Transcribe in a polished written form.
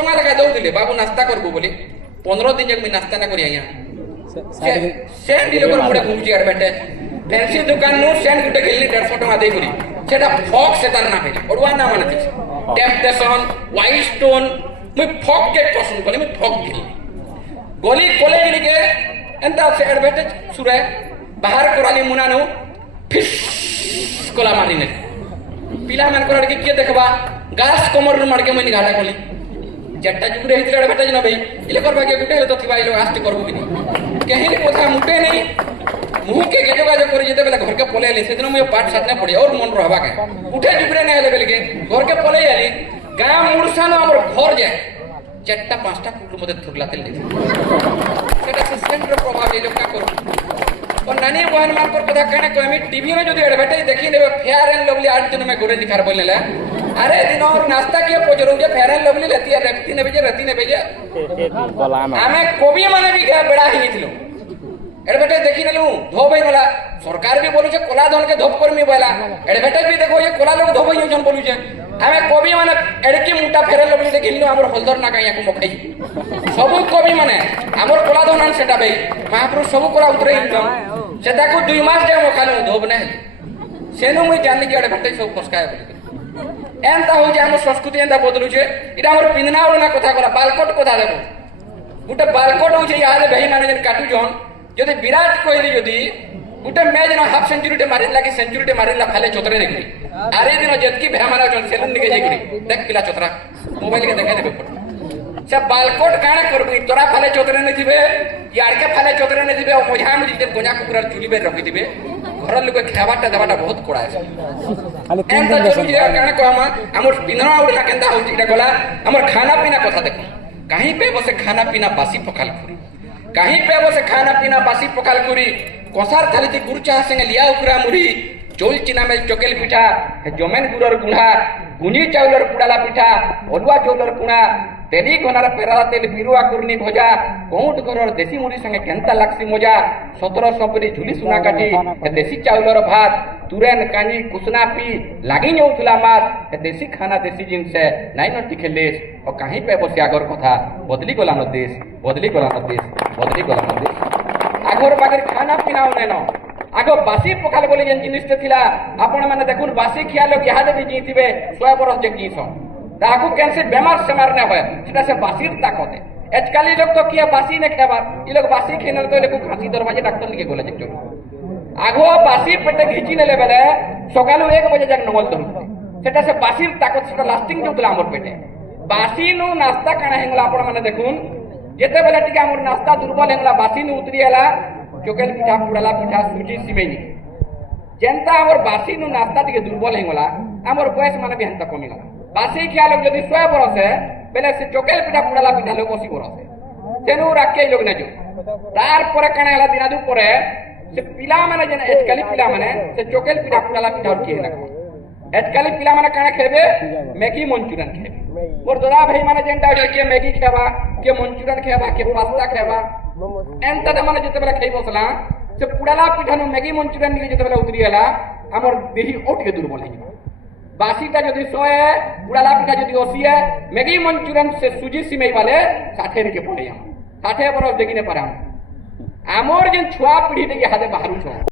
টাকা লেখা দৌলে বাবু নাস্তা করবো বলে 15 দিন যাক নাস্তা না করি আজ্ঞা সেন্ট লোক পড়ে ঘুরছি আড়বেটে ফ্যান্সি দোকান নু সেন্ট গুটে গেলি 150 টাকা দেই করি সেটা ফক সেটার না ফেরি ওড়ুয়া না মানে টেম্পটেশন হোয়াইট স্টোন মুই ফক কে পছন্দ করি মুই ফক গেলি গলি কলে গিলিকে এন্তা সে আড়বেটে সুরে বাহার করালি মুনানু ফিস কলা মারিনে পিলা মান করার কি কিয়ে দেখবা গাছ কমর মারকে মুই ঘাটা কলি যেটা যুগরে হইছিল আড়বেটে না ভাই ইলে করবা কে গুটে তো থিবা ইলো আস্তে করবো কি কেহিনি কথা মুটে নেই মুহকে যোগাযোগ করে যেতে বেলা ঘরকে পলে আলি সেদিন মুই পাঠ সাথে পড়ি ওর মন রহবা কে উঠে যুগরে না এলে বেলকে ঘরকে পলে আলি গাঁ মুরসানো আমার ঘর যায় 4টা 5টা কুকুর মধ্যে থুগলা তেল দিছে সেটা সিস্টেমর প্রভাব এই লোক না করব और नानी बहन मान पर कथा कहने को हम टीवी में जो एडवर्टाइज देखी ने फेयर एंड लवली 8 दिन में गोरे दिखार बोलने ला अरे दिन और नाश्ता किए पोजरो जे फेयर एंड लवली लेती है रखती ने भेजे हमें कोबी माने भी गया बड़ा ही नहीं थिलो एडवर्टाइज देखी नेलु धोबई वाला सरकार भी बोलु छे कोला धन के धोप कर्मी बोला एडवर्टाइज भी देखो ये कोला लोग धोबई यूजन बोलु छे हमें कोबी माने एडकी मोटा फेयर एंड लवली देखिलु हमर हलदर ना काया को मखाई सब कोबी माने हमर कोला धन सेटा भाई महापुरुष सब कोला उतरे इनकम सेटा को 2 मास जे मखालु धोब ने सेनु मुई जानली कि एडवर्टाइज सब फसकाय बोली एंता हो जे हम संस्कृति एंता बदलु छे इटा हमर पिंदना वाला कथा करा बालकोट कथा देखो गुटे बालकोट हो छे यार भाई माने जन काटू जन যদি বিরাট কোহলি যদি গোটে ম্যাচ না হাফ সেঞ্চুরিটে মারিলা কি সেঞ্চুরিটে মারিলা খালে চতরে দেখি আর এই দিন যেতকি ভেমারা চল সেলুন দিকে যাই করি দেখ পিলা চতরা মোবাইল কে দেখে দেবে সে বালকোট কানে করবি তোরা ফালে চতরে নে দিবে ইয়ার কে ফালে চতরে নে দিবে ও মঝা মুজি যে গোজা কুকুরার চুলি বের রাখি দিবে ঘরের লোকে খাবারটা দেবাটা বহুত কড়া আছে খালি তিন দিন দেশন কানে কহমা আমর পিনরা উড়া কেনতা হউছি এটা গলা আমর খানা পিনা কথা দেখো কাहीं पे बसे खाना पीना बासी पकाल करी कहीं पे बसे खाना पीना बासी पकाल करी कसार थाली थी गुरचा संगे लिया उकरा मुड़ी चोल चिना में चोकेल पिठा जमेन गुरर गुढ़ा गुंजी चाउलर पुड़ाला पिठा अरुआ चाउलर कुणा तेरी घनार पेराला तेल बिरुआ कुर्नी भजा कोउट घरर देसी मुड़ी संगे केंता लाक्सी मजा 1700 परी झुली सुना काठी देसी चाउलर भात तुरेन कानी कुसना पी लागी नेउथला मात देसी खाना देसी जिनस नाइ न टिखेलेस और कहीं पे बसे आगर कथा बदली गलानो देश बदली गलानो देश बदली गलानो देश आगर बागर खाना पीना होने न आगो बासी पकाल बोली जेन जिनिसटे थिला आपण माने देखुन बासी खिया लोग इहादे भी जीथिबे 100 बरस जे जीसो ताकू कैंसर बेमार से मारने होय सेटा से बासीर ताकत है आजकल लोग तो किया बासी ने खाबार ई लोग बासी खेनर तो लेको खांसी दरवाजे डॉक्टर लिखे बोले जे आगो बासी पेटे घिची नेले बेले सकालु 1 बजे जाक नंगल धरु सेटा से बासीर ताकत सेटा लास्टिंग जोतला हमर पेटे बासी नु नाश्ता काना हेंगला आपण माने देखुन जेते बेले टिके हमर नाश्ता दुर्बल हेंगला बासी नु उतरी आला चोकेल पिठा पुड़ाला पिठा सुजी सिमेनी जेंता हमर बासी नु नाश्ता टिके दुर्बल हेंगला हमर बयस माने भी हंता कमी गला बासी खिया लोग जदि 100 बरस है बेले से चोकेल पिठा पुड़ाला पिठा लोग 80 बरस है तेनु राखे लोग ने जो तार परे काना हला दिना दु परे से पिला माने जन एतकाली पिला माने से चोकेल पिठा पुड़ाला पिठा और किए लगो एतकाली पिला माने काना खेबे मैगी मंचूरियन खेबे मोर दोरा भाई माने जेंटा के मैगी खेबा के मंचूरियन खेबा के पास्ता खेबा एंता द माने जते बेला खेइ बसला से पुड़ाला पिठा नु मैगी मंचूरियन नि जते बेला उतरी हला हमर देही ओट के दुर्बल है बासीटा जदि 100 है पुड़ाला पिठा जदि 80 है मैगी मंचूरियन से सुजी सिमेई वाले 60 के पड़े हम 60 बरस देखिने पारा हमर जेन छुआ पीढ़ी के हाथे बाहरु छ